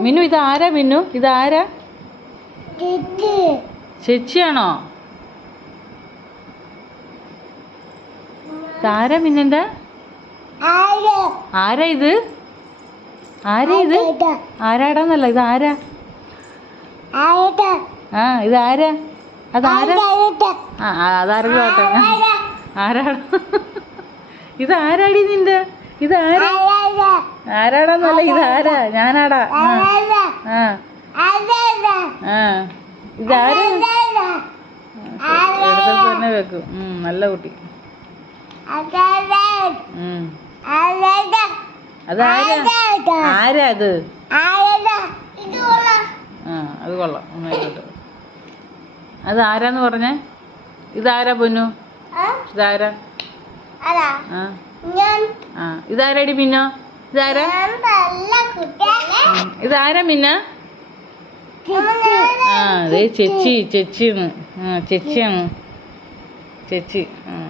മിന്നു ഇതാരാ മിന്നു? ഇതാരാ ചേച്ചിയാണോ? ഇതാരാ മിന്നന്റെ ആരാ? ഇത്? ആരാ ഇത്? ആരാടാന്നല്ല ഇത് ആരാ? ആ ഇത് ആരാ? അതാരാ അതാരോ ആ അതാരുടെ ആരാടാ? ഇത് ആരാടി നിന്റെ? ഇത് ആരാ? ആര്? ആരാടാന്നല്ല നല്ല ആരാ? ഞാനാടാ. ആ. ആ. ഇതാരാ? എടുത്തത് തന്നെ വെക്കും. നല്ല കുട്ടി. അതാരാ? ആരാ അത് ആ അത് കൊള്ളാം. നന്നായിക്കോട്ടെ അത് ആരാന്ന് പറഞ്ഞേ? ഇതാരാ പൊന്നു? ഇതാരാ? ആ. ഇതാരടി പിന്നോ? ഇതാരാ. ഇതാരാ മിന്ന? ആ അതെ ചേച്ചി ചേച്ചിന്ന്. ആ ചേച്ചിയാണ്. ചേച്ചി ആ.